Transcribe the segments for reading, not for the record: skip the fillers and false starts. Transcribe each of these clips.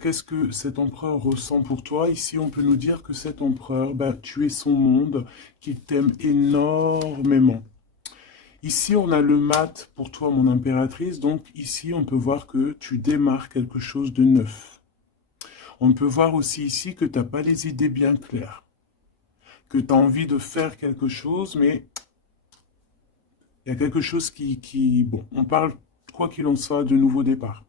Qu'est-ce que cet empereur ressent pour toi? Ici, on peut nous dire que cet empereur, tu es son monde, qu'il t'aime énormément. Ici, on a le mat pour toi, mon impératrice. Donc ici, on peut voir que tu démarres quelque chose de neuf. On peut voir aussi ici que tu n'as pas les idées bien claires. Que tu as envie de faire quelque chose, mais il y a quelque chose Bon, on parle, quoi qu'il en soit, de nouveau départ.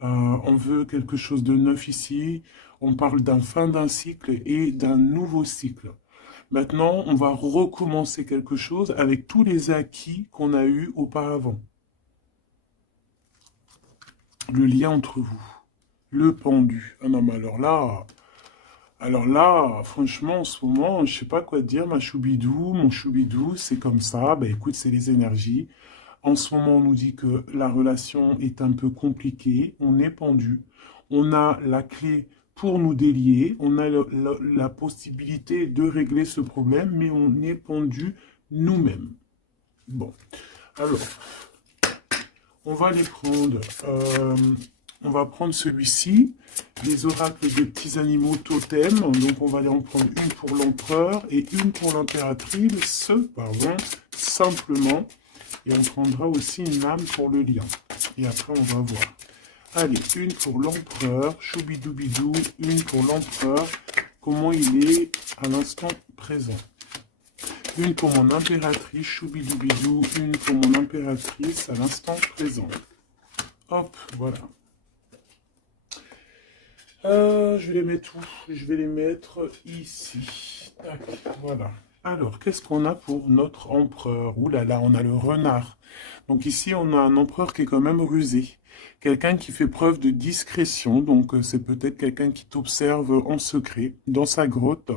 On veut quelque chose de neuf ici. On parle d'un fin d'un cycle et d'un nouveau cycle. Maintenant, on va recommencer quelque chose avec tous les acquis qu'on a eus auparavant. Le lien entre vous. Le pendu. Ah non, mais alors là, franchement, en ce moment, je sais pas quoi te dire, ma choubidou, mon choubidou, c'est comme ça. Ben écoute, c'est les énergies. En ce moment, on nous dit que la relation est un peu compliquée, on est pendu, on a la clé pour nous délier, on a la possibilité de régler ce problème, mais on est pendu nous-mêmes. Bon, alors, on va les prendre. On va prendre celui-ci, les oracles des petits animaux totems. Donc, on va en prendre une pour l'empereur et une pour l'impératrice, pardon, simplement. Et on prendra aussi une lame pour le lien. Et après, on va voir. Allez, une pour l'empereur, choubidoubidou, une pour l'empereur, comment il est à l'instant présent. Une pour mon impératrice, choubidoubidou, une pour mon impératrice à l'instant présent. Hop, voilà. Je vais les mettre où? Je vais les mettre ici. Tac, voilà. Alors, qu'est-ce qu'on a pour notre empereur? Ouh là là, on a le renard. Donc ici, on a un empereur qui est quand même rusé. Quelqu'un qui fait preuve de discrétion. Donc, c'est peut-être quelqu'un qui t'observe en secret, dans sa grotte,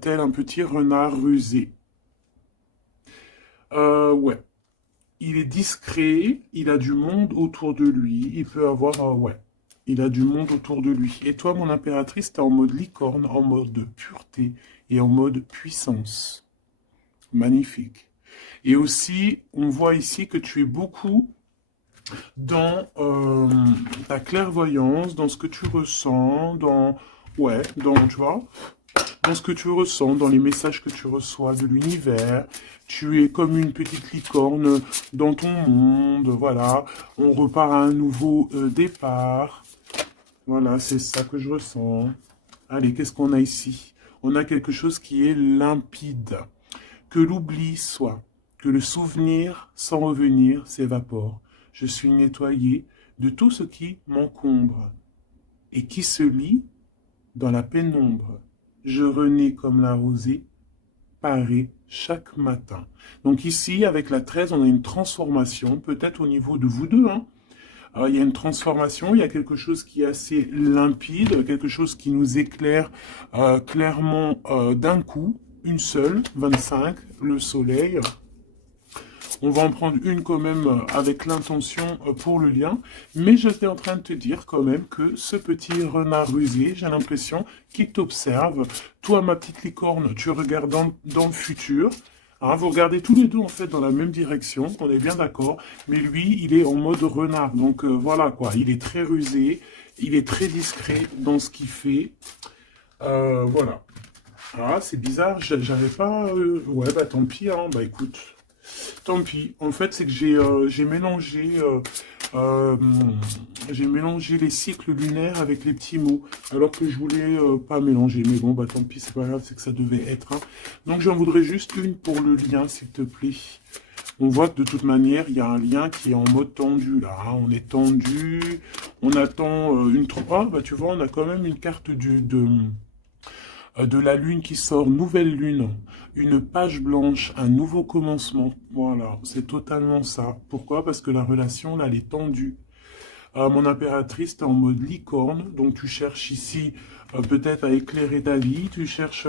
tel un petit renard rusé. Ouais. Il est discret, il a du monde autour de lui. Il peut avoir, ouais. Il a du monde autour de lui. Et toi, mon impératrice, t'es en mode licorne, en mode pureté et en mode puissance. Magnifique. Et aussi, on voit ici que tu es beaucoup dans ta clairvoyance, dans ce que tu ressens, ouais, tu vois, dans ce que tu ressens, dans les messages que tu reçois de l'univers. Tu es comme une petite licorne dans ton monde, voilà. On repart à un nouveau départ. Voilà, c'est ça que je ressens. Allez, qu'est-ce qu'on a ici? On a quelque chose qui est limpide. Que l'oubli soit, que le souvenir, sans revenir, s'évapore. Je suis nettoyé de tout ce qui m'encombre et qui se lie dans la pénombre. Je renais comme la rosée, parée chaque matin. Donc ici, avec la 13, on a une transformation, peut-être au niveau de vous deux, hein. Alors, il y a une transformation, il y a quelque chose qui est assez limpide, quelque chose qui nous éclaire clairement d'un coup, une seule, 25, le soleil. On va en prendre une quand même avec l'intention pour le lien. Mais j'étais en train de te dire quand même que ce petit renard rusé, j'ai l'impression qu'il t'observe. Toi, ma petite licorne, tu regardes dans le futur. Hein, vous regardez tous les deux en fait dans la même direction, on est bien d'accord. Mais lui, il est en mode renard. Donc voilà quoi, il est très rusé, il est très discret dans ce qu'il fait. Voilà. Ah, c'est bizarre, j'avais pas... Ouais, bah tant pis, hein, bah écoute... Tant pis. En fait, c'est que euh, j'ai mélangé les cycles lunaires avec les petits mots, alors que je voulais pas mélanger. Mais bon, bah tant pis, c'est pas grave, c'est que ça devait être. Hein. Donc j'en voudrais juste une pour le lien, s'il te plaît. On voit que de toute manière, il y a un lien qui est en mode tendu là. Hein. On est tendu, on attend une trop. Ah, bah tu vois, on a quand même une carte de la lune qui sort, nouvelle lune, une page blanche, un nouveau commencement. Voilà, c'est totalement ça. Pourquoi? Parce que la relation, là, elle est tendue. Mon impératrice, t'es en mode licorne, donc tu cherches ici peut-être à éclairer ta vie, tu cherches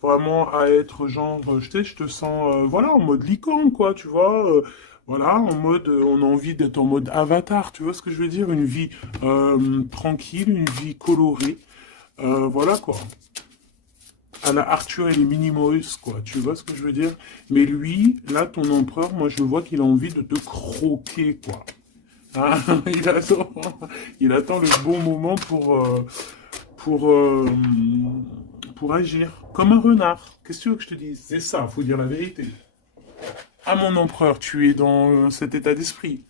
vraiment à être genre, je te sens, voilà, en mode licorne, quoi, tu vois. Voilà, en mode, on a envie d'être en mode avatar, tu vois ce que je veux dire? Une vie tranquille, une vie colorée. Voilà, quoi à la Arthur et les Minimoys, quoi. Tu vois ce que je veux dire? Mais lui, là, ton empereur, moi, je vois qu'il a envie de te croquer, quoi. Ah, il attend le bon moment pour, euh, pour agir. Comme un renard. Qu'est-ce que tu veux que je te dise? C'est ça, faut dire la vérité. Ah, mon empereur, tu es dans cet état d'esprit.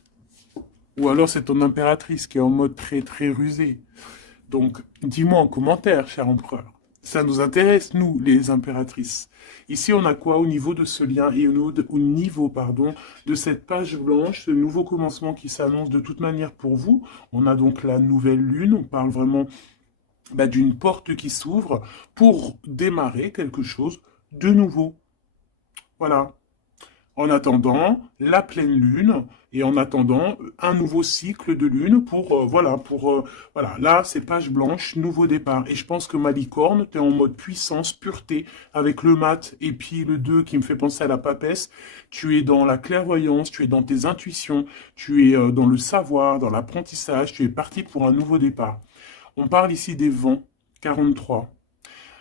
Ou alors c'est ton impératrice qui est en mode très très rusé. Donc, dis-moi en commentaire, cher empereur. Ça nous intéresse, nous, les impératrices. Ici, on a quoi au niveau de ce lien et au niveau, pardon, de cette page blanche, ce nouveau commencement qui s'annonce de toute manière pour vous. On a donc la nouvelle lune. On parle vraiment d'une porte qui s'ouvre pour démarrer quelque chose de nouveau. Voilà. En attendant la pleine lune et en attendant un nouveau cycle de lune voilà, là c'est page blanche, nouveau départ. Et je pense que ma licorne, t'es en mode puissance, pureté, avec le mat et puis le 2 qui me fait penser à la papesse. Tu es dans la clairvoyance, tu es dans tes intuitions, tu es dans le savoir, dans l'apprentissage, tu es parti pour un nouveau départ. On parle ici des vents, 43.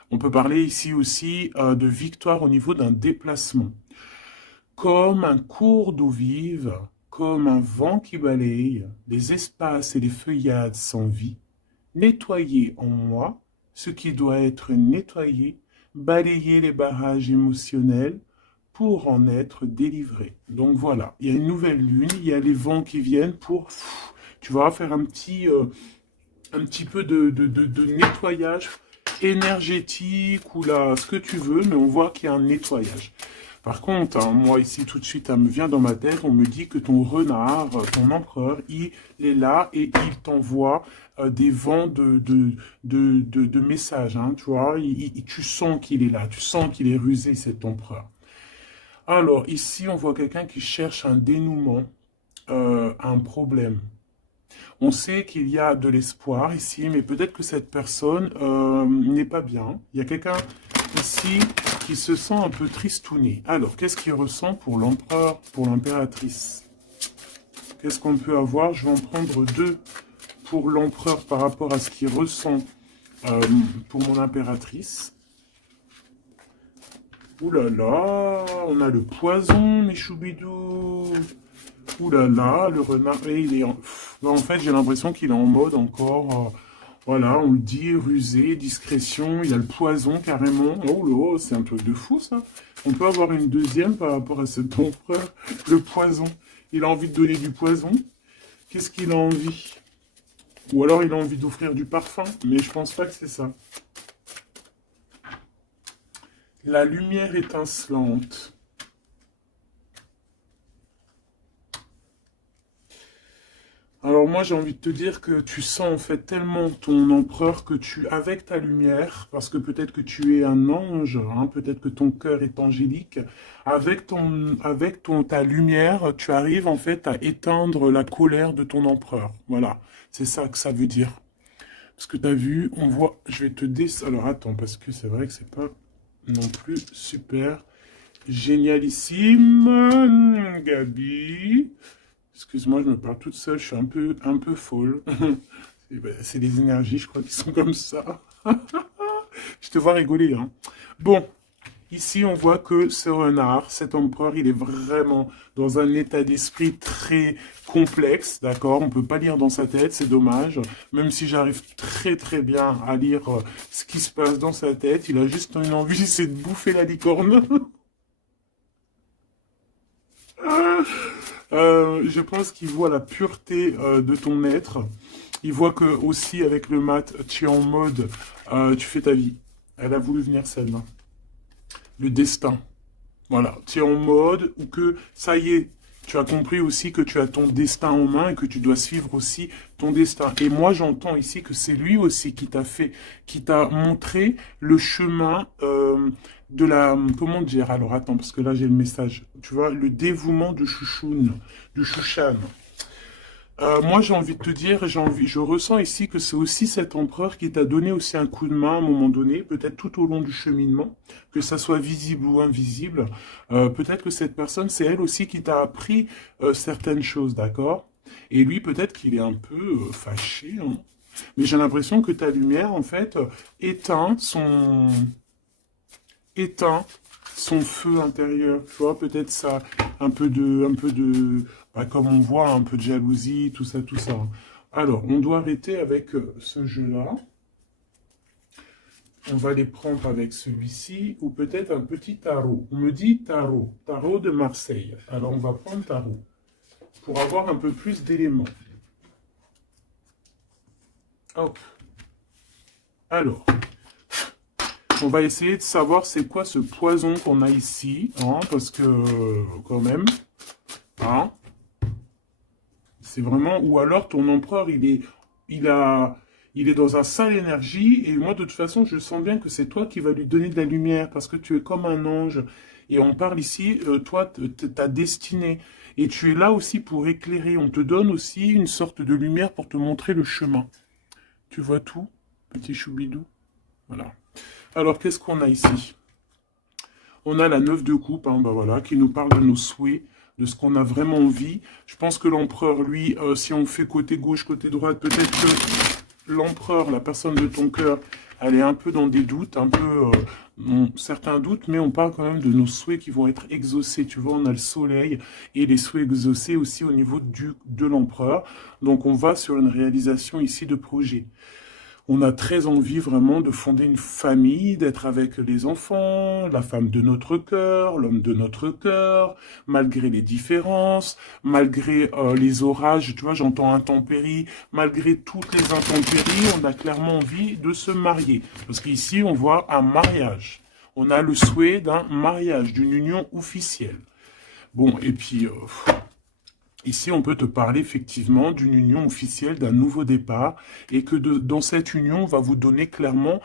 On peut parler ici aussi de victoire au niveau d'un déplacement. Comme un cours d'eau vive, comme un vent qui balaye les espaces et les feuillades sans vie, nettoyer en moi ce qui doit être nettoyé, balayer les barrages émotionnels pour en être délivré. Donc voilà, il y a une nouvelle lune, il y a les vents qui viennent pour, tu vas faire un petit peu de nettoyage énergétique ou là, ce que tu veux, mais on voit qu'il y a un nettoyage. Par contre, hein, moi ici tout de suite, ça me vient dans ma tête, on me dit que ton renard, ton empereur, il est là et il t'envoie des vents de messages, hein, tu vois, tu sens qu'il est là, tu sens qu'il est rusé, cet empereur. Alors ici, on voit quelqu'un qui cherche un dénouement, un problème. On sait qu'il y a de l'espoir ici, mais peut-être que cette personne n'est pas bien. Il y a quelqu'un ici qui se sent un peu tristouné. Alors, qu'est-ce qu'il ressent pour l'empereur, pour l'impératrice? Qu'est-ce qu'on peut avoir? Je vais en prendre deux pour l'empereur par rapport à ce qu'il ressent pour mon impératrice. Ouh là là, on a le poison, mes choubidous. Ouh là là, le renard, et il est en fait, j'ai l'impression qu'il est en mode encore, voilà, on le dit, rusé, discrétion, il y a le poison carrément. Oh là, c'est un truc de fou ça. On peut avoir une deuxième par rapport à cet empereur, le poison. Il a envie de donner du poison. Qu'est-ce qu'il a envie? Ou alors il a envie d'offrir du parfum, mais je pense pas que c'est ça. La lumière étincelante. Alors moi j'ai envie de te dire que tu sens en fait tellement ton empereur que avec ta lumière, parce que peut-être que tu es un ange, hein, peut-être que ton cœur est angélique, ta lumière, tu arrives en fait à éteindre la colère de ton empereur. Voilà, c'est ça que ça veut dire. Parce que tu as vu, on voit, je vais te alors attends, parce que c'est vrai que c'est pas non plus super génialissime, Gabi. Excuse-moi, je me parle toute seule, je suis un peu folle. C'est les énergies, je crois, qui sont comme ça. Je te vois rigoler, hein. Bon, ici, on voit que ce renard, cet empereur, il est vraiment dans un état d'esprit très complexe, d'accord? On peut pas lire dans sa tête, c'est dommage. Même si j'arrive très très bien à lire ce qui se passe dans sa tête, il a juste une envie, c'est de bouffer la licorne. Je pense qu'il voit la pureté de ton être. Il voit que aussi avec le mat, tu es en mode, tu fais ta vie. Elle a voulu venir celle-là. Le destin. Voilà, tu es en mode où que ça y est, tu as compris aussi que tu as ton destin en main et que tu dois suivre aussi ton destin. Et moi, j'entends ici que c'est lui aussi qui t'a fait, qui t'a montré le chemin de la, comment dire, alors attends, parce que là j'ai le message, tu vois, le dévouement de Chouchoun, de Chouchan. Moi, j'ai envie de te dire, je ressens ici que c'est aussi cet empereur qui t'a donné aussi un coup de main à un moment donné, peut-être tout au long du cheminement, que ça soit visible ou invisible. Peut-être que cette personne, c'est elle aussi qui t'a appris certaines choses, d'accord? Et lui, peut-être qu'il est un peu fâché, hein. Mais j'ai l'impression que ta lumière, en fait, éteint son feu intérieur, tu vois, peut-être ça, bah, comme on voit, un peu de jalousie, tout ça, tout ça. Alors, on doit arrêter avec ce jeu-là. On va les prendre avec celui-ci, ou peut-être un petit tarot. On me dit tarot, tarot de Marseille. Alors, on va prendre tarot, pour avoir un peu plus d'éléments. Hop. Alors, on va essayer de savoir c'est quoi ce poison qu'on a ici, hein, parce que, quand même, hein, c'est vraiment... Ou alors, ton empereur, il est dans un sale énergie, et moi, de toute façon, je sens bien que c'est toi qui vas lui donner de la lumière, parce que tu es comme un ange. Et on parle ici, toi, ta destinée. Et tu es là aussi pour éclairer. On te donne aussi une sorte de lumière pour te montrer le chemin. Tu vois tout, petit choubidou? Voilà. Alors, qu'est-ce qu'on a ici? On a la 9 de coupe, hein, bah voilà, qui nous parle de nos souhaits, de ce qu'on a vraiment envie. Je pense que l'empereur, lui, si on fait côté gauche, côté droite, peut-être que l'empereur, la personne de ton cœur, elle est un peu dans des doutes, un peu certains doutes, mais on parle quand même de nos souhaits qui vont être exaucés. Tu vois, on a le soleil et les souhaits exaucés aussi au niveau de l'empereur. Donc, on va sur une réalisation ici de projet. On a très envie vraiment de fonder une famille, d'être avec les enfants, la femme de notre cœur, l'homme de notre cœur, malgré les différences, malgré les orages, tu vois, j'entends intempéries, malgré toutes les intempéries, on a clairement envie de se marier. Parce qu'ici, on voit un mariage. On a le souhait d'un mariage, d'une union officielle. Bon, et puis... ici, on peut te parler effectivement d'une union officielle, d'un nouveau départ, et que dans cette union, on va vous donner clairement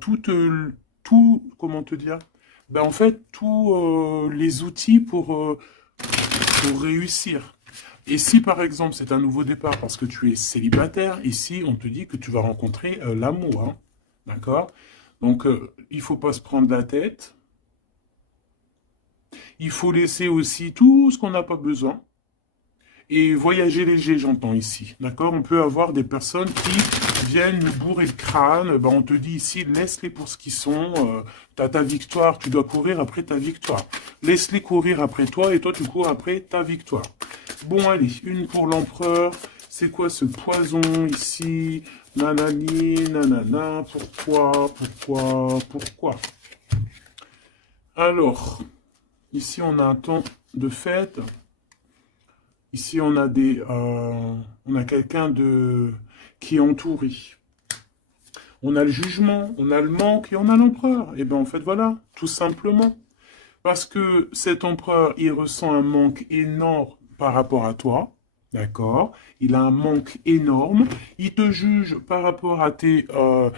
tout, comment te dire? Ben, en fait, tous les outils pour réussir. Et si, par exemple, c'est un nouveau départ parce que tu es célibataire, ici, on te dit que tu vas rencontrer l'amour, hein. D'accord? Donc, il faut pas se prendre la tête. Il faut laisser aussi tout ce qu'on n'a pas besoin. Et voyager léger, j'entends ici. D'accord? On peut avoir des personnes qui viennent nous bourrer le crâne. Ben, on te dit ici, laisse-les pour ce qu'ils sont. Tu as ta victoire, tu dois courir après ta victoire. Laisse-les courir après toi et toi, tu cours après ta victoire. Bon, allez, une pour l'empereur. C'est quoi ce poison ici? Nanani, nanana, pourquoi? Alors, ici, on a un temps de fête. Ici, on a quelqu'un qui est entouré. On a le jugement, on a le manque et on a l'empereur. Et bien, en fait, voilà, tout simplement. Parce que cet empereur, il ressent un manque énorme par rapport à toi. D'accord? Il a un manque énorme. Il te juge par rapport à ton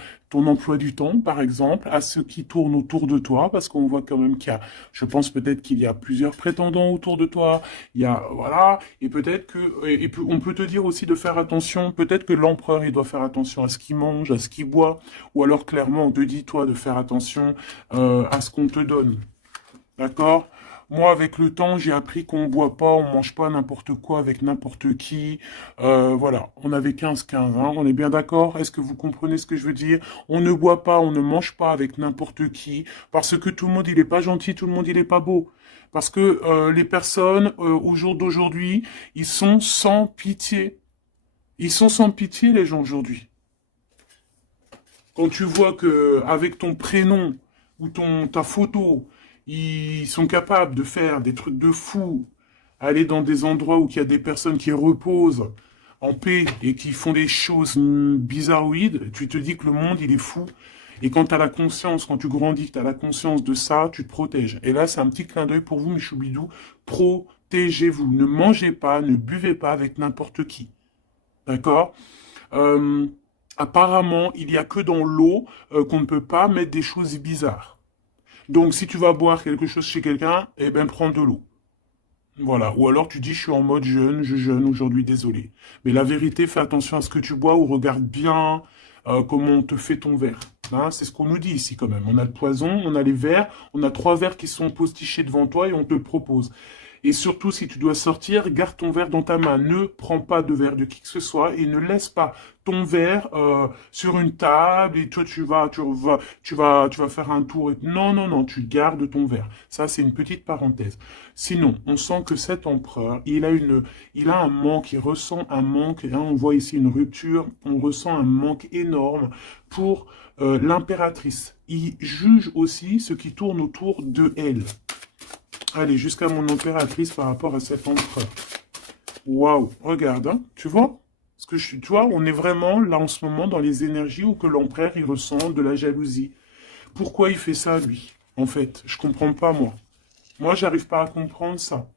emploi du temps, par exemple, à ceux qui tournent autour de toi, parce qu'on voit quand même qu'il y a, je pense peut-être qu'il y a plusieurs prétendants autour de toi. Il y a, voilà, et peut-être que, on peut te dire aussi de faire attention. Peut-être que l'empereur, il doit faire attention à ce qu'il mange, à ce qu'il boit, ou alors clairement, on te dit, toi, de faire attention à ce qu'on te donne. D'accord? Moi, avec le temps, j'ai appris qu'on ne boit pas, on mange pas n'importe quoi avec n'importe qui. Voilà, on avait 15-15, hein, on est bien d'accord? Est-ce que vous comprenez ce que je veux dire? On ne boit pas, on ne mange pas avec n'importe qui, parce que tout le monde, il n'est pas gentil, tout le monde, il n'est pas beau. Parce que les personnes, au jour d'aujourd'hui, ils sont sans pitié. Ils sont sans pitié, les gens, aujourd'hui. Quand tu vois que avec ton prénom ou ta photo, ils sont capables de faire des trucs de fou, aller dans des endroits où il y a des personnes qui reposent en paix et qui font des choses bizarroïdes, tu te dis que le monde, il est fou. Et quand tu as la conscience, quand tu grandis, que tu as la conscience de ça, tu te protèges. Et là, c'est un petit clin d'œil pour vous, mes choubidous. Protégez-vous. Ne mangez pas, ne buvez pas avec n'importe qui. D'accord? Apparemment, il n'y a que dans l'eau qu'on ne peut pas mettre des choses bizarres. Donc, si tu vas boire quelque chose chez quelqu'un, eh ben, prends de l'eau. Voilà. Ou alors, tu dis, je suis en mode jeûne, je jeûne aujourd'hui, désolé. Mais la vérité, fais attention à ce que tu bois ou regarde bien comment on te fait ton verre. Hein, c'est ce qu'on nous dit ici quand même. On a le poison, on a les verres, on a 3 verres qui sont postichés devant toi et on te le propose. Et surtout, si tu dois sortir, garde ton verre dans ta main. Ne prends pas de verre de qui que ce soit et ne laisse pas ton verre sur une table et toi tu vas faire un tour. Non, non, non, tu gardes ton verre. Ça, c'est une petite parenthèse. Sinon, on sent que cet empereur, il a un manque, il ressent un manque. Là, on voit ici une rupture. On ressent un manque énorme pour l'impératrice. Il juge aussi ce qui tourne autour de elle. Allez, jusqu'à mon impératrice par rapport à cet empereur. Waouh, regarde, hein, tu vois? Tu vois, on est vraiment là en ce moment dans les énergies où que l'empereur, il ressent de la jalousie. Pourquoi il fait ça, lui? En fait, je comprends pas, moi. Moi, j'arrive pas à comprendre ça.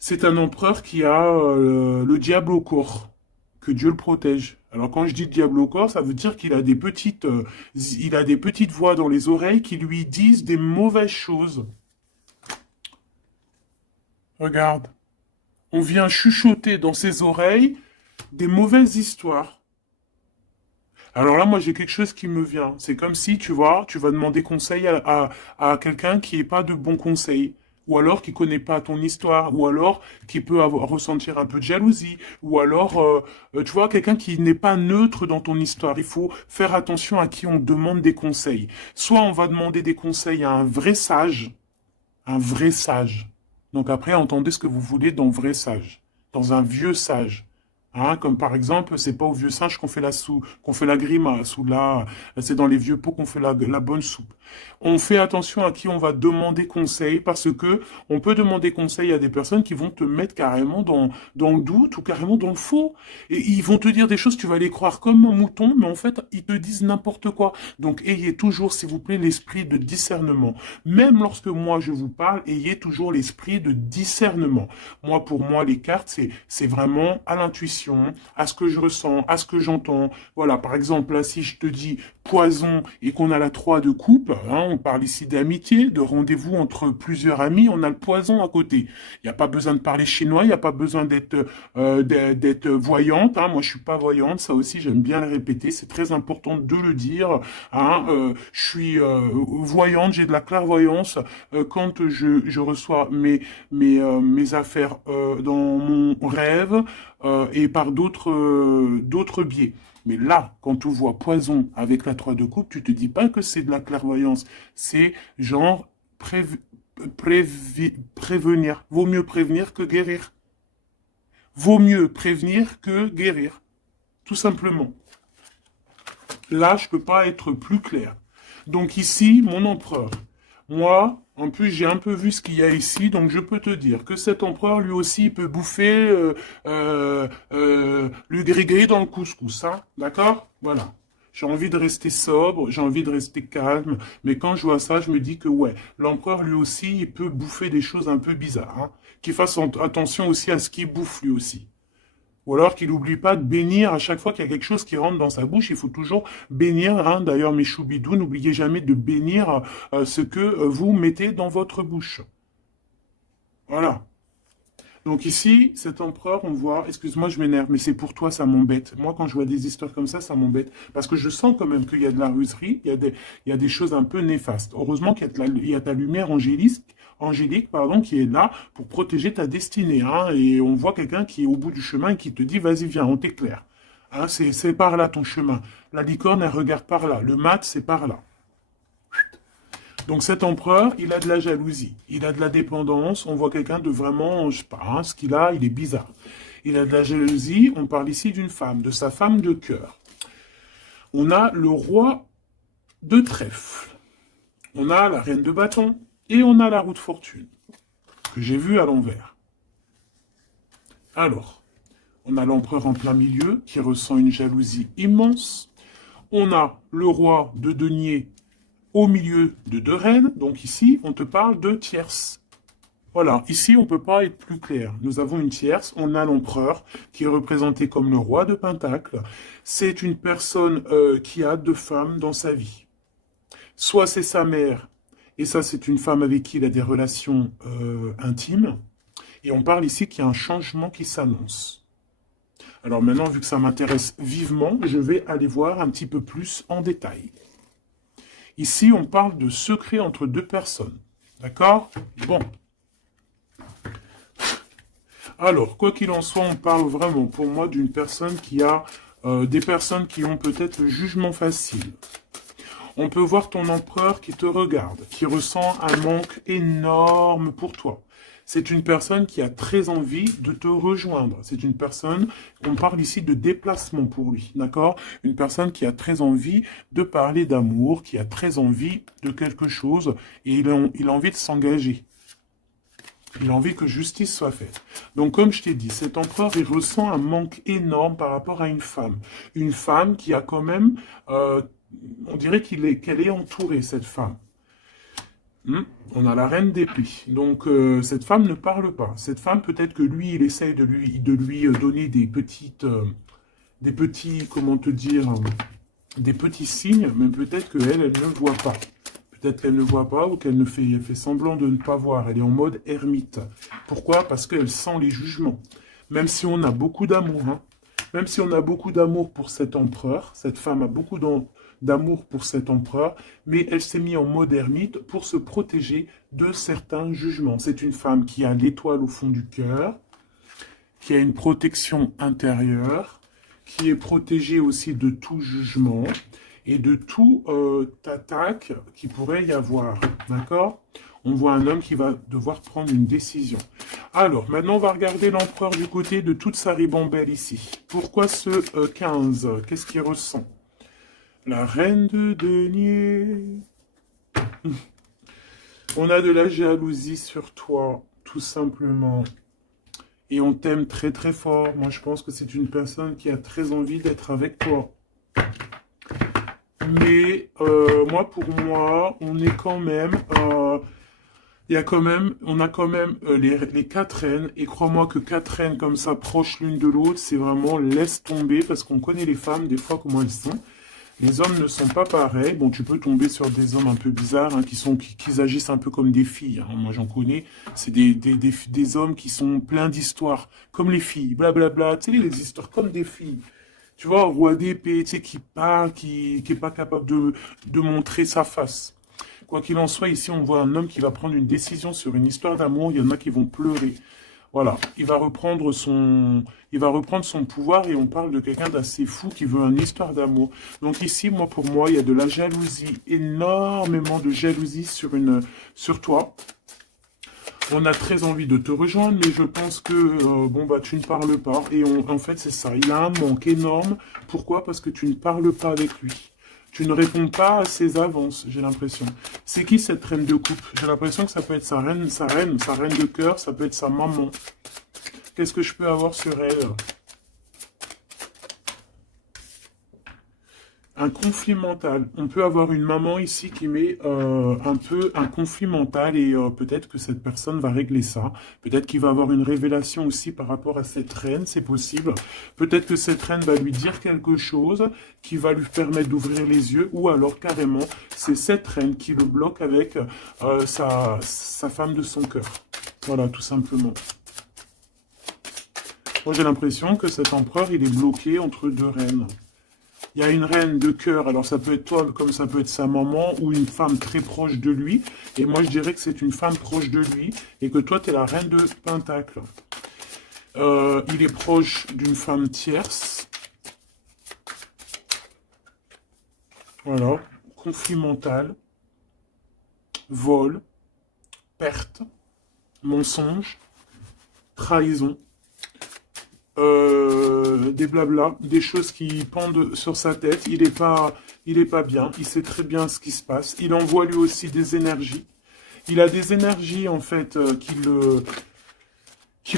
C'est un empereur qui a le diable au corps. Que Dieu le protège. Alors, quand je dis diable au corps, ça veut dire qu'il a il a des petites voix dans les oreilles qui lui disent des mauvaises choses. Regarde. On vient chuchoter dans ses oreilles des mauvaises histoires. Alors là, moi, j'ai quelque chose qui me vient. C'est comme si, tu vois, tu vas demander conseil à quelqu'un qui n'est pas de bons conseils. Ou alors qui connaît pas ton histoire. Ou alors qui peut ressentir un peu de jalousie. Ou alors, tu vois, quelqu'un qui n'est pas neutre dans ton histoire. Il faut faire attention à qui on demande des conseils. Soit on va demander des conseils à un vrai sage. Un vrai sage. Donc après, entendez ce que vous voulez dans vrai sage. Dans un vieux sage. Hein, comme par exemple, c'est pas au vieux singe qu'on fait la grimace, ou là, c'est dans les vieux pots qu'on fait la bonne soupe. On fait attention à qui on va demander conseil, parce que on peut demander conseil à des personnes qui vont te mettre carrément dans le doute, ou carrément dans le faux. Et ils vont te dire des choses, tu vas les croire comme un mouton, mais en fait, ils te disent n'importe quoi. Donc, ayez toujours, s'il vous plaît, l'esprit de discernement. Même lorsque moi je vous parle, ayez toujours l'esprit de discernement. Moi, pour moi, les cartes, c'est vraiment à l'intuition, à ce que je ressens, à ce que j'entends. Voilà, par exemple, là, si je te dis poison et qu'on a la 3 de coupe, hein, on parle ici d'amitié, de rendez-vous entre plusieurs amis, on a le poison à côté. Il n'y a pas besoin de parler chinois, il n'y a pas besoin d'être voyante. Hein. Moi, je suis pas voyante, ça aussi, j'aime bien le répéter, c'est très important de le dire. Hein. Je suis voyante, j'ai de la clairvoyance quand je reçois mes affaires dans mon rêve et par d'autres biais. Mais là, quand tu vois poison avec la 3 de coupe, tu te dis pas que c'est de la clairvoyance. C'est genre prévenir. Vaut mieux prévenir que guérir. Vaut mieux prévenir que guérir. Tout simplement. Là, je peux pas être plus clair. Donc ici, mon empereur. Moi, en plus, j'ai un peu vu ce qu'il y a ici, donc je peux te dire que cet empereur, lui aussi, il peut bouffer le gris-gris dans le couscous, hein, d'accord? Voilà. J'ai envie de rester sobre, j'ai envie de rester calme, mais quand je vois ça, je me dis que ouais, l'empereur, lui aussi, il peut bouffer des choses un peu bizarres, hein. Qu'il fasse attention aussi à ce qu'il bouffe, lui aussi. Ou alors qu'il n'oublie pas de bénir à chaque fois qu'il y a quelque chose qui rentre dans sa bouche. Il faut toujours bénir. Hein. D'ailleurs, mes choubidous, n'oubliez jamais de bénir ce que vous mettez dans votre bouche. Voilà. Donc ici, cet empereur, on voit, excuse-moi, je m'énerve, mais c'est pour toi, ça m'embête. Moi, quand je vois des histoires comme ça m'embête. Parce que je sens quand même qu'il y a de la ruserie, il y a des choses un peu néfastes. Heureusement il y a ta lumière angélique, pardon, qui est là pour protéger ta destinée. Hein, et on voit quelqu'un qui est au bout du chemin et qui te dit, vas-y, viens, on t'éclaire. Hein, c'est par là ton chemin. La licorne, elle regarde par là. Le mat, c'est par là. Donc cet empereur, il a de la jalousie, il a de la dépendance, on voit quelqu'un de vraiment, je sais pas, hein, ce qu'il a, il est bizarre. Il a de la jalousie, on parle ici d'une femme, de sa femme de cœur. On a le roi de trèfle, on a la reine de bâton, et on a la roue de fortune, que j'ai vue à l'envers. Alors, on a l'empereur en plein milieu, qui ressent une jalousie immense. On a le roi de denier au milieu de 2 reines, donc ici, on te parle de tierce. Voilà, ici, on ne peut pas être plus clair. Nous avons une tierce, on a l'empereur, qui est représenté comme le roi de Pentacle. C'est une personne qui a 2 femmes dans sa vie. Soit c'est sa mère, et ça, c'est une femme avec qui il a des relations intimes. Et on parle ici qu'il y a un changement qui s'annonce. Alors maintenant, vu que ça m'intéresse vivement, je vais aller voir un petit peu plus en détail. Ici, on parle de secret entre 2 personnes. D'accord? Bon. Alors, quoi qu'il en soit, on parle vraiment, pour moi, d'une personne qui a des personnes qui ont peut-être le jugement facile. On peut voir ton empereur qui te regarde, qui ressent un manque énorme pour toi. C'est une personne qui a très envie de te rejoindre. C'est une personne, on parle ici de déplacement pour lui, d'accord? Une personne qui a très envie de parler d'amour, qui a très envie de quelque chose, et il a envie de s'engager. Il a envie que justice soit faite. Donc, comme je t'ai dit, cet empereur, il ressent un manque énorme par rapport à une femme. Une femme qui a quand même, on dirait qu'elle est entourée, cette femme. On a la reine d'épée. Donc, cette femme ne parle pas. Cette femme, peut-être que lui, il essaye de lui donner des petits, comment te dire, des petits signes, mais peut-être qu'elle, elle ne voit pas. Peut-être qu'elle ne voit pas ou qu'elle elle fait semblant de ne pas voir. Elle est en mode ermite. Pourquoi? Parce qu'elle sent les jugements. Même si on a beaucoup d'amour, hein, même si on a beaucoup d'amour pour cet empereur, cette femme a beaucoup d'amour pour cet empereur, mais elle s'est mise en mode ermite pour se protéger de certains jugements. C'est une femme qui a l'étoile au fond du cœur, qui a une protection intérieure, qui est protégée aussi de tout jugement et de tout attaque qui pourrait y avoir. D'accord? On voit un homme qui va devoir prendre une décision. Alors, maintenant, on va regarder l'empereur du côté de toute sa ribambelle ici. Pourquoi ce 15? Qu'est-ce qu'il ressent? La reine de denier. On a de la jalousie sur toi, tout simplement. Et on t'aime très très fort. Moi, je pense que c'est une personne qui a très envie d'être avec toi. Mais pour moi, on est quand même, on a quand même les quatre reines. Et crois-moi que quatre reines comme ça, proches l'une de l'autre, c'est vraiment laisse tomber parce qu'on connaît les femmes des fois comment elles sont. Les hommes ne sont pas pareils. Bon, tu peux tomber sur des hommes un peu bizarres, hein, qui agissent un peu comme des filles, hein. Moi, j'en connais. C'est des hommes qui sont pleins d'histoires, comme les filles, blablabla. Tu sais, les histoires comme des filles. Tu vois, roi d'épée, tu sais, qui parle, qui est pas capable de montrer sa face. Quoi qu'il en soit, ici, on voit un homme qui va prendre une décision sur une histoire d'amour. Il y en a qui vont pleurer. Voilà, il va reprendre son pouvoir et on parle de quelqu'un d'assez fou qui veut une histoire d'amour. Donc ici, pour moi, il y a de la jalousie, énormément de jalousie sur toi. On a très envie de te rejoindre, mais je pense que tu ne parles pas. Et en fait, c'est ça. Il a un manque énorme. Pourquoi? Parce que tu ne parles pas avec lui. Tu ne réponds pas à ses avances, j'ai l'impression. C'est qui cette reine de coupe? J'ai l'impression que ça peut être sa reine de cœur, ça peut être sa maman. Qu'est-ce que je peux avoir sur elle? Un conflit mental. On peut avoir une maman ici qui met un peu un conflit mental et peut-être que cette personne va régler ça. Peut-être qu'il va avoir une révélation aussi par rapport à cette reine, c'est possible. Peut-être que cette reine va lui dire quelque chose qui va lui permettre d'ouvrir les yeux ou alors carrément c'est cette reine qui le bloque avec sa femme de son cœur. Voilà, tout simplement. Moi j'ai l'impression que cet empereur il est bloqué entre deux reines. Il y a une reine de cœur, alors ça peut être toi comme ça peut être sa maman ou une femme très proche de lui. Et moi je dirais que c'est une femme proche de lui et que toi tu es la reine de Pentacle. Il est proche d'une femme tierce. Voilà, conflit mental, vol, perte, mensonge, trahison. Des blabla, des choses qui pendent sur sa tête. Il est pas bien. Il sait très bien ce qui se passe. Il envoie lui aussi des énergies. Il a des énergies en fait qui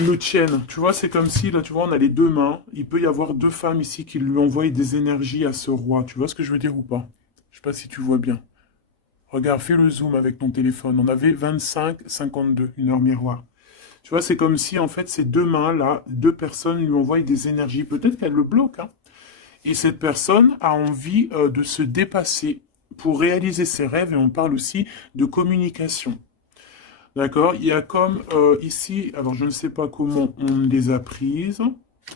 le tiennent. Tu vois, c'est comme si là, tu vois, on a les deux mains. Il peut y avoir deux femmes ici qui lui envoient des énergies à ce roi. Tu vois ce que je veux dire ou pas? Je sais pas si tu vois bien. Regarde, fais le zoom avec ton téléphone. On avait 25-52, une heure miroir. Tu vois, c'est comme si, en fait, ces deux mains-là, deux personnes lui envoient des énergies. Peut-être qu'elle le bloque, hein. Et cette personne a envie de se dépasser pour réaliser ses rêves. Et on parle aussi de communication. D'accord? Il y a comme ici, alors je ne sais pas comment on les a prises.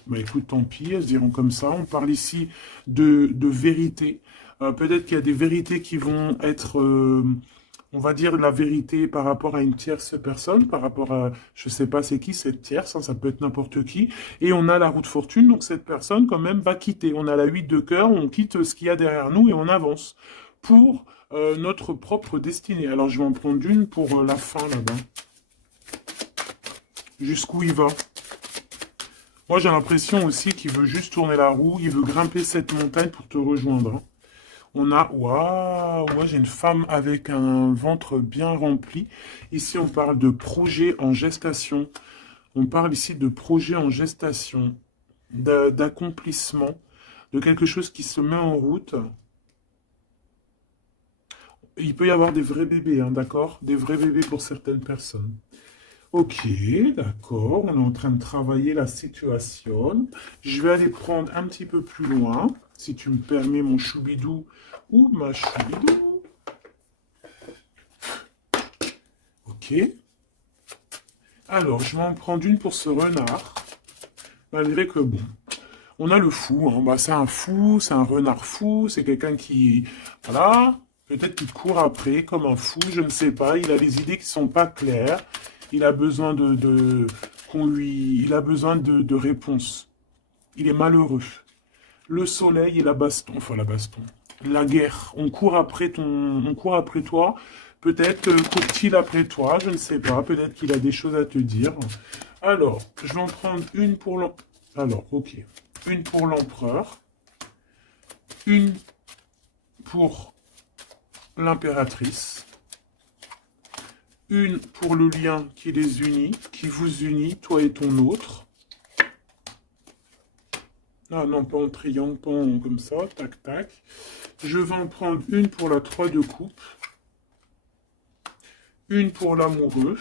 Bah écoute, tant pis, elles se diront comme ça. On parle ici de vérité. Peut-être qu'il y a des vérités qui vont être on va dire la vérité par rapport à une tierce personne, par rapport à, je sais pas c'est qui cette tierce, hein, ça peut être n'importe qui, et on a la roue de fortune, donc cette personne quand même va quitter. On a la 8 de cœur, on quitte ce qu'il y a derrière nous et on avance pour notre propre destinée. Alors je vais en prendre une pour la fin là-bas. Jusqu'où il va? Moi j'ai l'impression aussi qu'il veut juste tourner la roue, il veut grimper cette montagne pour te rejoindre, hein. On a, waouh, ouais, j'ai une femme avec un ventre bien rempli. Ici, on parle de projet en gestation. On parle ici de projet en gestation, d'accomplissement, de quelque chose qui se met en route. Il peut y avoir des vrais bébés, hein, d'accord? Des vrais bébés pour certaines personnes. Ok, d'accord, on est en train de travailler la situation. Je vais aller prendre un petit peu plus loin, si tu me permets, mon choubidou ou ma choubidou. Ok. Alors, je vais en prendre une pour ce renard. Malgré que, bon, on a le fou, hein. Bah, c'est un fou, c'est un renard fou, c'est quelqu'un qui, voilà, peut-être qu'il court après comme un fou, je ne sais pas. Il a des idées qui sont pas claires. Il a besoin il a besoin de réponses. Il est malheureux. Le soleil et la baston, enfin la baston, la guerre. On court après toi. Peut-être court-il après toi, je ne sais pas. Peut-être qu'il a des choses à te dire. Alors, je vais en prendre une pour l'empereur. Alors, ok. Une pour l'empereur. Une pour l'impératrice. Une pour le lien qui les unit, qui vous unit, toi et ton autre. Ah non, pas en triangle, pas en comme ça, tac, tac. Je vais en prendre une pour la 3 de coupe. Une pour l'amoureux.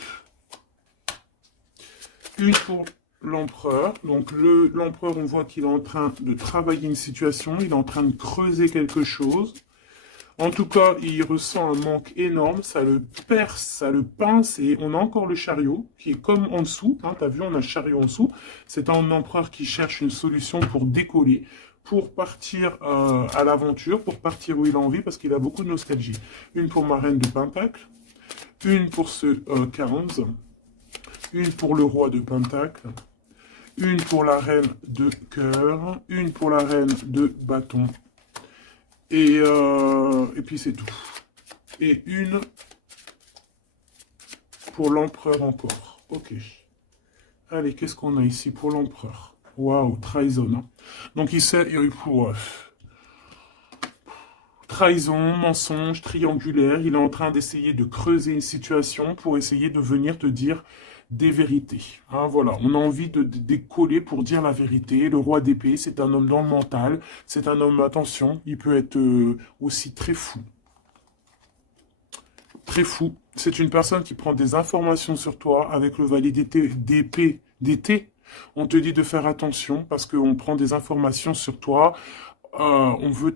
Une pour l'empereur. Donc l'empereur, on voit qu'il est en train de travailler une situation, il est en train de creuser quelque chose. En tout cas, il ressent un manque énorme, ça le perce, ça le pince, et on a encore le chariot, qui est comme en dessous, hein, t'as vu, on a le chariot en dessous. C'est un empereur qui cherche une solution pour décoller, pour partir à l'aventure, pour partir où il a envie, parce qu'il a beaucoup de nostalgie. Une pour ma reine de Pentacle, une pour ce 15, une pour le roi de Pentacle, une pour la reine de cœur, une pour la reine de bâton, et puis c'est tout. Et une pour l'empereur encore. Ok. Allez, qu'est-ce qu'on a ici pour l'empereur? Waouh, trahison, hein. Donc il sait, pour trahison, mensonge, triangulaire, il est en train d'essayer de creuser une situation pour essayer de venir te dire des vérités. Hein, voilà, on a envie de décoller pour dire la vérité. Le roi d'épée, c'est un homme dans le mental, c'est un homme, attention, il peut être aussi très fou. Très fou. C'est une personne qui prend des informations sur toi avec le valet d'épée d'été. On te dit de faire attention parce qu'on prend des informations sur toi. On veut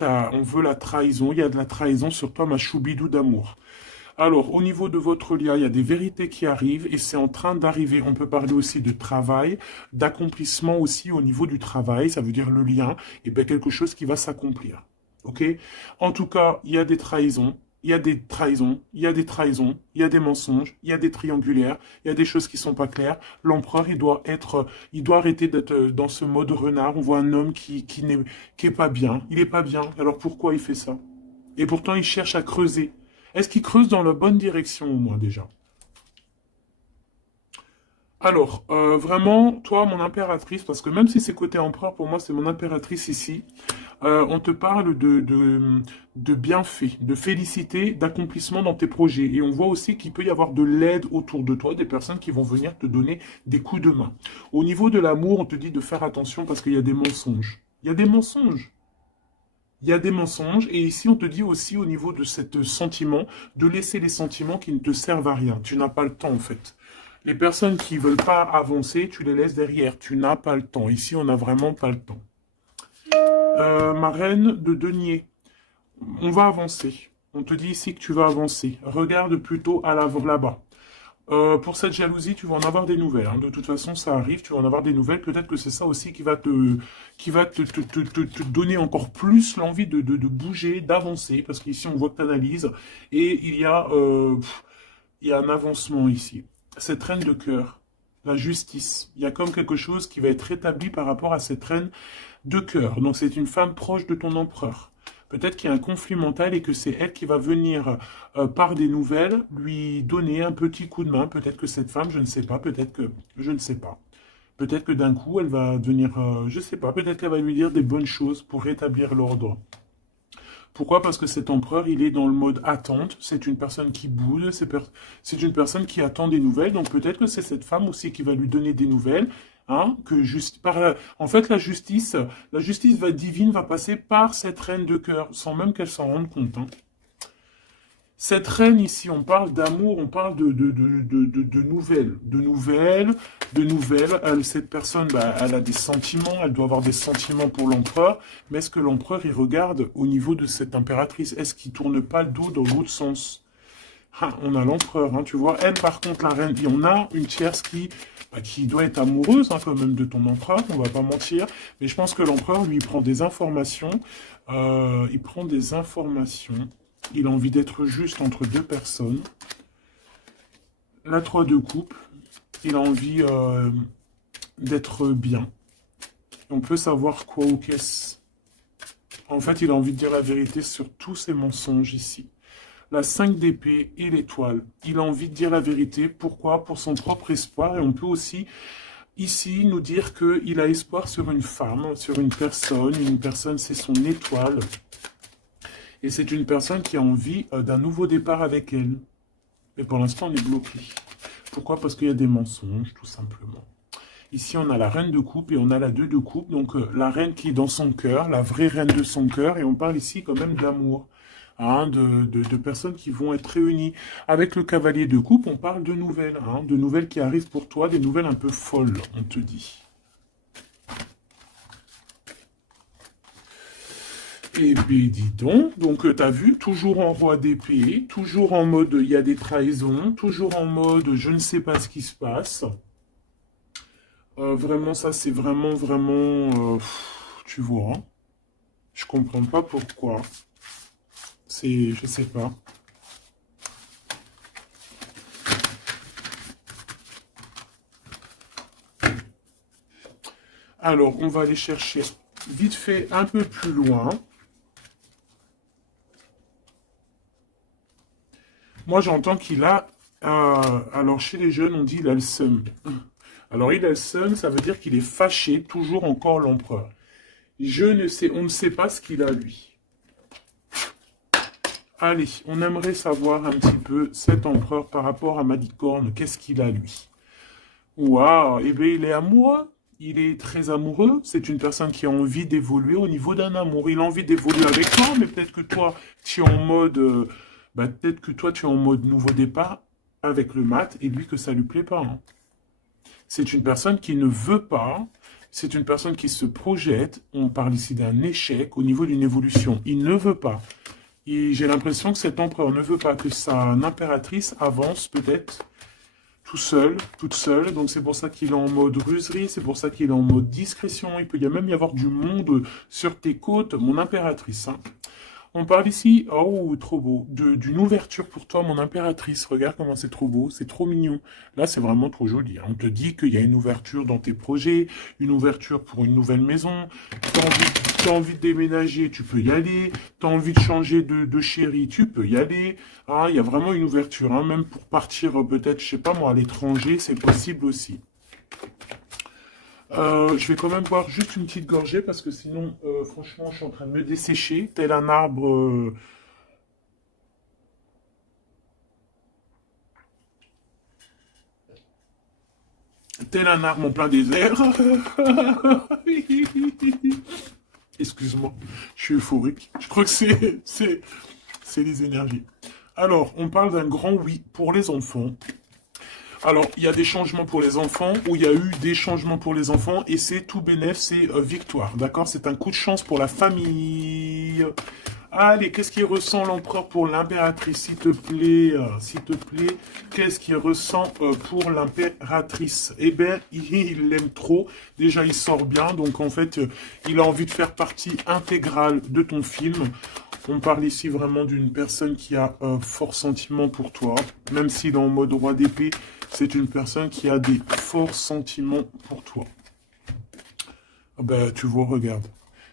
la trahison. Il y a de la trahison sur toi, ma choubidou d'amour. Alors, au niveau de votre lien, il y a des vérités qui arrivent et c'est en train d'arriver. On peut parler aussi de travail, d'accomplissement aussi au niveau du travail. Ça veut dire le lien, et bien quelque chose qui va s'accomplir. Ok? En tout cas, il y a des trahisons. Il y a des trahisons, il y a des trahisons, il y a des mensonges, il y a des triangulaires, il y a des choses qui sont pas claires. L'empereur, il doit arrêter d'être dans ce mode renard. On voit un homme qui est pas bien. Il est pas bien. Alors pourquoi il fait ça? Et pourtant, il cherche à creuser. Est-ce qu'il creuse dans la bonne direction au moins déjà? Alors, vraiment, toi, mon impératrice, parce que même si c'est côté empereur, pour moi, c'est mon impératrice ici, on te parle de bienfaits, de félicité, d'accomplissement dans tes projets. Et on voit aussi qu'il peut y avoir de l'aide autour de toi, des personnes qui vont venir te donner des coups de main. Au niveau de l'amour, on te dit de faire attention parce qu'il y a des mensonges. Il y a des mensonges. Il y a des mensonges. Et ici, on te dit aussi au niveau de ce sentiment, de laisser les sentiments qui ne te servent à rien. Tu n'as pas le temps, en fait. Les personnes qui ne veulent pas avancer, tu les laisses derrière. Tu n'as pas le temps. Ici, on n'a vraiment pas le temps. Ma reine de denier. On va avancer. On te dit ici que tu vas avancer. Regarde plutôt à l'avant, là-bas. Pour cette jalousie, tu vas en avoir des nouvelles, hein. De toute façon, ça arrive, tu vas en avoir des nouvelles. Peut-être que c'est ça aussi qui va te donner encore plus l'envie de bouger, d'avancer. Parce qu'ici, on voit que tu analyses. Et il y a un avancement ici. Cette reine de cœur, la justice. Il y a comme quelque chose qui va être rétabli par rapport à cette reine de cœur. Donc, c'est une femme proche de ton empereur. Peut-être qu'il y a un conflit mental et que c'est elle qui va venir, par des nouvelles, lui donner un petit coup de main. Peut-être que cette femme, je ne sais pas, peut-être que, je ne sais pas. Peut-être que d'un coup, elle va devenir, je ne sais pas, peut-être qu'elle va lui dire des bonnes choses pour rétablir l'ordre. Pourquoi? Parce que cet empereur, il est dans le mode attente. C'est une personne qui boude, c'est une personne qui attend des nouvelles. Donc peut-être que c'est cette femme aussi qui va lui donner des nouvelles. Hein, que juste en fait, la justice divine va passer par cette reine de cœur, sans même qu'elle s'en rende compte. Hein. Cette reine ici, on parle d'amour, on parle de nouvelles, cette personne, bah, elle a des sentiments, elle doit avoir des sentiments pour l'empereur, mais est-ce que l'empereur, il regarde au niveau de cette impératrice? Est-ce qu'il tourne pas le dos dans l'autre sens? Ah, on a l'empereur, hein, tu vois. Elle, par contre, la reine, on a une tierce qui doit être amoureuse, hein, quand même, de ton empereur, on va pas mentir, mais je pense que l'empereur, lui, il prend des informations, il a envie d'être juste entre deux personnes. La 3 de coupe, il a envie d'être bien. On peut savoir quoi ou qu'est-ce. En fait, il a envie de dire la vérité sur tous ses mensonges ici. La 5 d'épée et l'étoile. Il a envie de dire la vérité. Pourquoi? Pour son propre espoir. Et on peut aussi, ici, nous dire qu'il a espoir sur une femme, sur une personne. Une personne, c'est son étoile. Et c'est une personne qui a envie d'un nouveau départ avec elle. Mais pour l'instant, on est bloqué. Pourquoi? Parce qu'il y a des mensonges, tout simplement. Ici, on a la reine de coupe et on a la 2 de coupe. Donc, la reine qui est dans son cœur, la vraie reine de son cœur. Et on parle ici quand même d'amour. Hein, de personnes qui vont être réunies. Avec le cavalier de coupe, on parle de nouvelles. Hein, de nouvelles qui arrivent pour toi, des nouvelles un peu folles, on te dit. Et puis, dis donc t'as vu, toujours en roi d'épée, toujours en mode il y a des trahisons, toujours en mode je ne sais pas ce qui se passe. Vraiment, ça, c'est vraiment, tu vois, hein. Je comprends pas pourquoi. Je sais pas. Alors, on va aller chercher vite fait un peu plus loin. Moi, j'entends qu'il a... alors, chez les jeunes, on dit il a le seum. Alors, il a le seum, ça veut dire qu'il est fâché, toujours encore l'empereur. On ne sait pas ce qu'il a, lui. Allez, on aimerait savoir un petit peu cet empereur par rapport à Malicorne. Qu'est-ce qu'il a, lui? Waouh, eh bien, il est amoureux. Il est très amoureux. C'est une personne qui a envie d'évoluer au niveau d'un amour. Il a envie d'évoluer avec toi, mais peut-être que toi, tu es en mode... peut-être que toi, tu es en mode nouveau départ avec le mat et lui, que ça lui plaît pas. Hein. C'est une personne qui ne veut pas. C'est une personne qui se projette. On parle ici d'un échec au niveau d'une évolution. Il ne veut pas. J'ai l'impression que cet empereur ne veut pas que sa impératrice avance peut-être tout seul, toute seule. Donc c'est pour ça qu'il est en mode ruserie, c'est pour ça qu'il est en mode discrétion. Il peut même y avoir du monde sur tes côtes, mon impératrice. Hein. On parle ici, oh, trop beau, d'une ouverture pour toi, mon impératrice. Regarde comment c'est trop beau, c'est trop mignon. Là, c'est vraiment trop joli. Hein. On te dit qu'il y a une ouverture dans tes projets, une ouverture pour une nouvelle maison. T'as envie de déménager, tu peux y aller. T'as envie de changer de chérie, tu peux y aller. Ah, il y a vraiment une ouverture, hein. Même pour partir peut-être, je sais pas moi, à l'étranger, c'est possible aussi. Je vais quand même boire juste une petite gorgée parce que sinon, franchement, je suis en train de me dessécher, tel un arbre. Tel un arbre en plein désert. Excuse-moi, je suis euphorique. Je crois que c'est les énergies. Alors, on parle d'un grand oui pour les enfants. Alors, il y a des changements pour les enfants, ou il y a eu des changements pour les enfants, et c'est tout bénef, c'est victoire, d'accord? C'est un coup de chance pour la famille. Allez, qu'est-ce qu'il ressent l'empereur pour l'impératrice, s'il te plaît, qu'est-ce qu'il ressent pour l'impératrice? Eh bien, il l'aime trop. Déjà, il sort bien, donc en fait, il a envie de faire partie intégrale de ton film. On parle ici vraiment d'une personne qui a un fort sentiment pour toi, même s'il est en mode roi d'épée, c'est une personne qui a des forts sentiments pour toi. Ah ben, tu vois, regarde.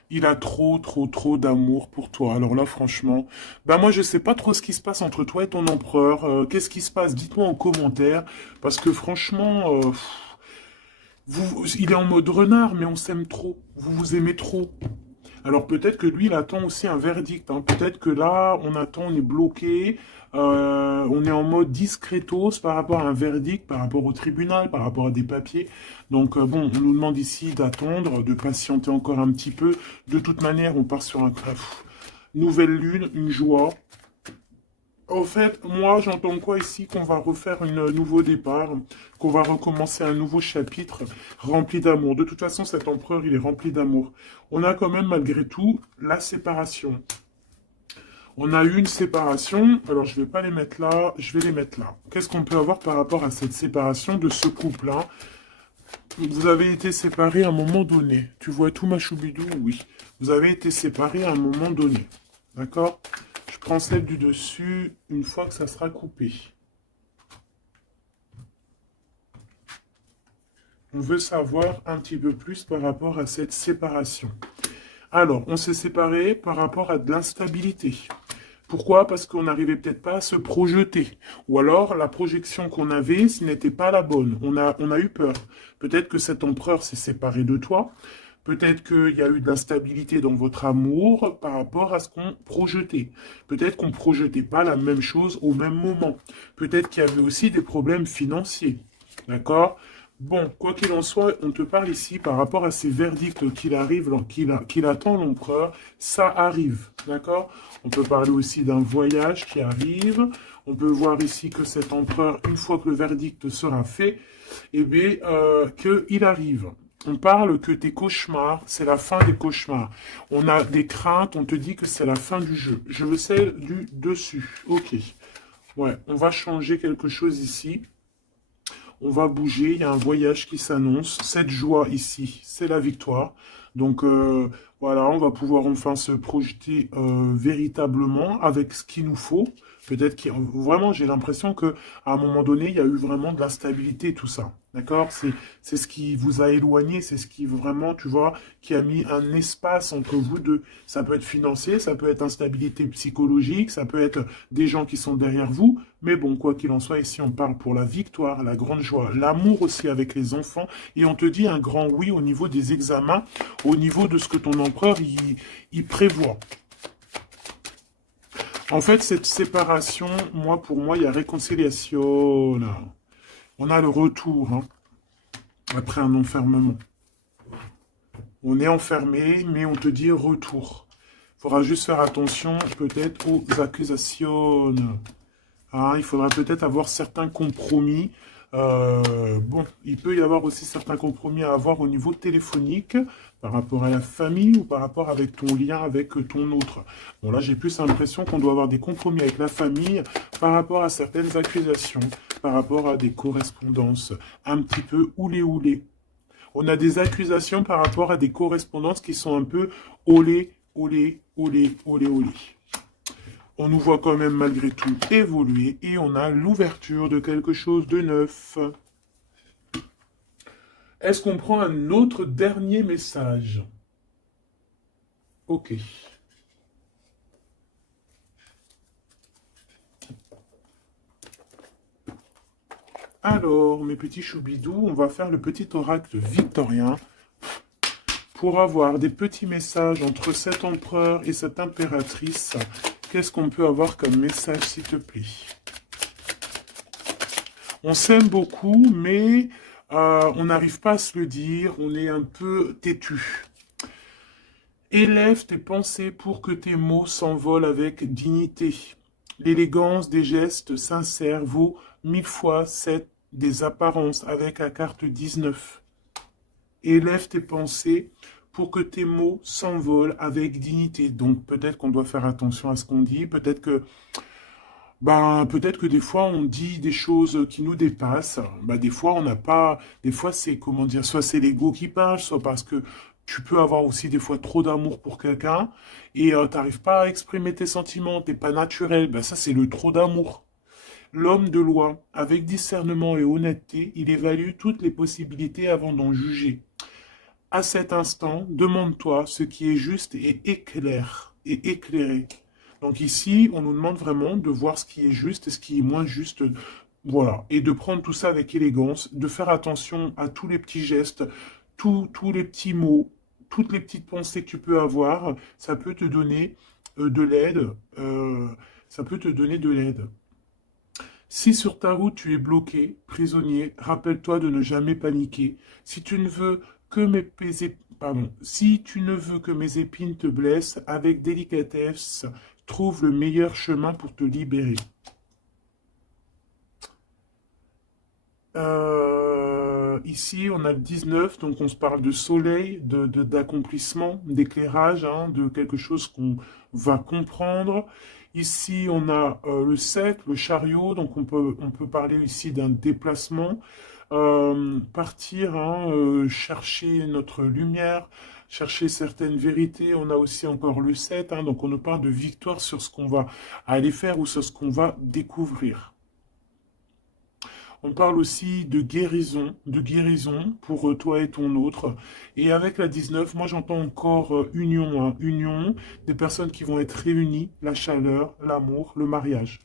Il a trop, trop, trop d'amour pour toi. Alors là, franchement, ben moi, je sais pas trop ce qui se passe entre toi et ton empereur. Qu'est-ce qui se passe? Dites-moi en commentaire. Parce que franchement, il est en mode renard, mais on s'aime trop. Vous vous aimez trop. Alors peut-être que lui, il attend aussi un verdict, hein. Peut-être que là, on attend, on est bloqué, on est en mode discretos par rapport à un verdict, par rapport au tribunal, par rapport à des papiers. Donc bon, on nous demande ici d'attendre, de patienter encore un petit peu. De toute manière, on part sur un nouvelle lune, une joie. Au fait, moi, j'entends quoi ici? Qu'on va refaire un nouveau départ, qu'on va recommencer un nouveau chapitre rempli d'amour. De toute façon, cet empereur, il est rempli d'amour. On a quand même, malgré tout, la séparation. On a eu une séparation, alors je vais pas les mettre là, je vais les mettre là. Qu'est-ce qu'on peut avoir par rapport à cette séparation de ce couple-là? Vous avez été séparés à un moment donné. Tu vois tout, ma choubidou? Oui. Vous avez été séparés à un moment donné. D'accord? Je prends celle du dessus une fois que ça sera coupé. On veut savoir un petit peu plus par rapport à cette séparation. Alors, on s'est séparés par rapport à de l'instabilité. Pourquoi? Parce qu'on n'arrivait peut-être pas à se projeter. Ou alors, la projection qu'on avait, ce n'était pas la bonne. On a eu peur. Peut-être que cet empereur s'est séparé de toi. Peut-être qu'il y a eu de l'instabilité dans votre amour par rapport à ce qu'on projetait. Peut-être qu'on ne projetait pas la même chose au même moment. Peut-être qu'il y avait aussi des problèmes financiers. D'accord? Bon, quoi qu'il en soit, on te parle ici par rapport à ces verdicts qu'il attend l'empereur. Ça arrive. D'accord? On peut parler aussi d'un voyage qui arrive. On peut voir ici que cet empereur, une fois que le verdict sera fait, eh bien, qu'il arrive. On parle que tes cauchemars, c'est la fin des cauchemars. On a des craintes, on te dit que c'est la fin du jeu. Je veux celle du dessus. Ok. Ouais, on va changer quelque chose ici. On va bouger, il y a un voyage qui s'annonce. Cette joie ici, c'est la victoire. Donc voilà, on va pouvoir enfin se projeter véritablement avec ce qu'il nous faut. Peut-être que vraiment, j'ai l'impression que à un moment donné, il y a eu vraiment de l'instabilité, tout ça. D'accord? C'est ce qui vous a éloigné, c'est ce qui vraiment, tu vois, qui a mis un espace entre vous deux. Ça peut être financier, ça peut être instabilité psychologique, ça peut être des gens qui sont derrière vous. Mais bon, quoi qu'il en soit, ici, on parle pour la victoire, la grande joie, l'amour aussi avec les enfants. Et on te dit un grand oui au niveau des examens, au niveau de ce que ton empereur, il prévoit. En fait, cette séparation, pour moi, il y a réconciliation. Là. On a le retour, hein, après un enfermement. On est enfermé, mais on te dit retour. Il faudra juste faire attention, peut-être, aux accusations. Hein, il faudra peut-être avoir certains compromis. Bon, il peut y avoir aussi certains compromis à avoir au niveau téléphonique, par rapport à la famille ou par rapport avec ton lien avec ton autre. Bon, là, j'ai plus l'impression qu'on doit avoir des compromis avec la famille par rapport à certaines accusations, par rapport à des correspondances un petit peu oulé. On a des accusations par rapport à des correspondances qui sont un peu olé. On nous voit quand même malgré tout évoluer et on a l'ouverture de quelque chose de neuf. Est-ce qu'on prend un autre dernier message? Ok. Alors, mes petits choubidous, on va faire le petit oracle victorien pour avoir des petits messages entre cet empereur et cette impératrice. Qu'est-ce qu'on peut avoir comme message, s'il te plaît? On s'aime beaucoup, mais on n'arrive pas à se le dire, on est un peu têtu. Élève tes pensées pour que tes mots s'envolent avec dignité. L'élégance des gestes sincères vaut 1000 fois celle des apparences avec la carte 19. Élève tes pensées pour que tes mots s'envolent avec dignité. Donc peut-être qu'on doit faire attention à ce qu'on dit, peut-être que des fois on dit des choses qui nous dépassent. Des fois on n'a pas, des fois c'est comment dire, soit c'est l'ego qui parle, soit parce que tu peux avoir aussi des fois trop d'amour pour quelqu'un et t'arrives pas à exprimer tes sentiments, t'es pas naturel. Ça c'est le trop d'amour. L'homme de loi, avec discernement et honnêteté, il évalue toutes les possibilités avant d'en juger. À cet instant, demande-toi ce qui est juste et éclaire et éclairé. Donc ici, on nous demande vraiment de voir ce qui est juste et ce qui est moins juste. Voilà. Et de prendre tout ça avec élégance, de faire attention à tous les petits gestes, tous les petits mots, toutes les petites pensées que tu peux avoir. Ça peut te donner de l'aide. Ça peut te donner de l'aide. Si sur ta route tu es bloqué, prisonnier, rappelle-toi de ne jamais paniquer. Si tu ne veux que si tu ne veux que mes épines te blessent, avec délicatesse, trouve le meilleur chemin pour te libérer. Ici, on a le 19, donc on se parle de soleil, d'accomplissement, d'éclairage, hein, de quelque chose qu'on va comprendre. Ici, on a le 7, le chariot, donc on peut parler ici d'un déplacement. Partir, hein, chercher notre lumière, chercher certaines vérités. On a aussi encore le 7, hein, donc on nous parle de victoire sur ce qu'on va aller faire ou sur ce qu'on va découvrir. On parle aussi de guérison pour toi et ton autre. Et avec la 19, moi j'entends encore union, hein, union, des personnes qui vont être réunies, la chaleur, l'amour, le mariage.